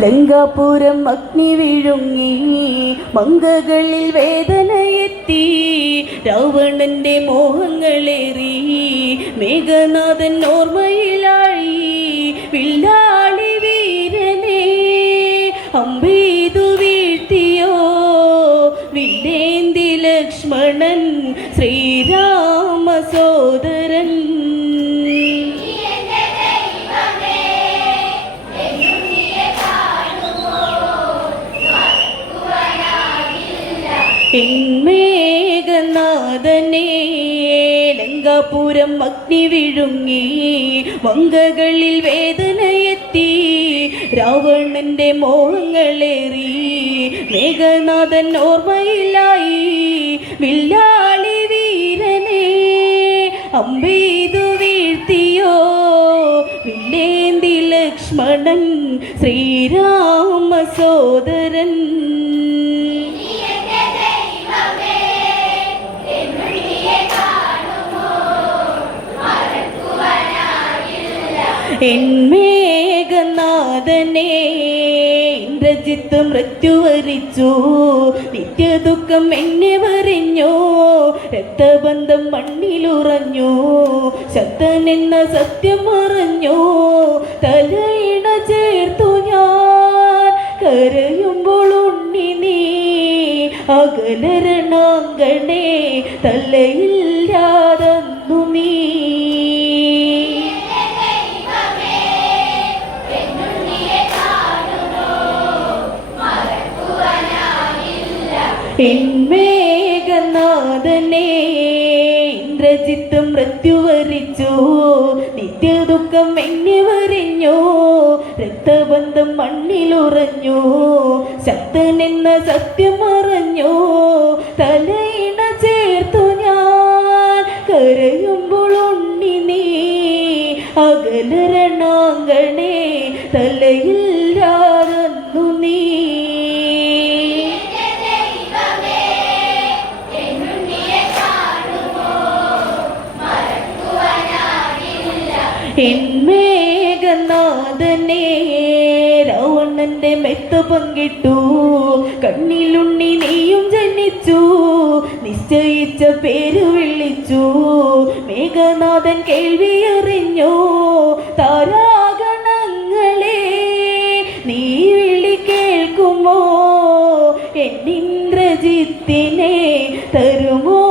ലങ്കാപുരം അഗ്നി വിഴുങ്ങി മങ്കകളിൽ വേദനയെത്തി രാവണന്റെ മോഹങ്ങളേറി മേഘനാഥൻ ഓർമ്മയിലായി വില്ലാളി വീരനെ അമ്പെയ്തു വീഴ്ത്തിയോ വില്ലേന്തി ലക്ഷ്മണൻ ശ്രീരാമ സോദരൻ. മേഘനാഥനെ ലങ്കാപുരം അഗ്നി വിഴുങ്ങി മങ്കകളിൽ വേദനയെത്തി രാവണന്റെ മോഹങ്ങളേറി മേഘനാഥൻ ഓർമ്മയിലായി വില്ലാളി വീരനെ അമ്പെയ്തു വീഴ്ത്തിയോ വില്ലേന്തി ലക്ഷ്മണൻ ശ്രീരാമ സോദരൻ. മേഘനാഥനെ ഇന്ദ്രജിത്ത് മൃത്യുവരിച്ചു നിത്യദുഃഖം എന്നെ വരിഞ്ഞു രക്തബന്ധം മണ്ണിലുറഞ്ഞു ശക്തൻ എന്ന സത്യം മറഞ്ഞു തലയിണ ചേർത്തു ഞാൻ കരയുമ്പോൾ ഉണ്ണി നീ അകലരണാങ്കണേ തലയില്ലാതെന്നു നീ. മേഘനാഥനെ ഇന്ദ്രജിത്ത് മൃത്യുവരിച്ചു നിത്യദുഃഖം എന്നെ വരിഞ്ഞു രക്തബന്ധം മണ്ണിലുറഞ്ഞു ശക്തൻ എന്ന സത്യം മറഞ്ഞു തലയിണ ചേർത്തു ഞാൻ കരയുമ്പോൾ ഉണ്ണി നീ അകലരണാങ്കണേ തലയില്ലാതെന്നു നീ. മേഘനാഥനെ രാവണന്റെ മെത്ത പങ്കിട്ടു കണ്ണിലുണ്ണി നീയും ജനിച്ചു നിശ്ചയിച്ച പേര് വിളിച്ചു മേഘനാഥൻ കേൾവിയറിഞ്ഞു താരാഗണങ്ങളെ നീ വിളി കേൾക്കുമോ എന്നിന്ദ്രജിത്തിനെ തരുമോ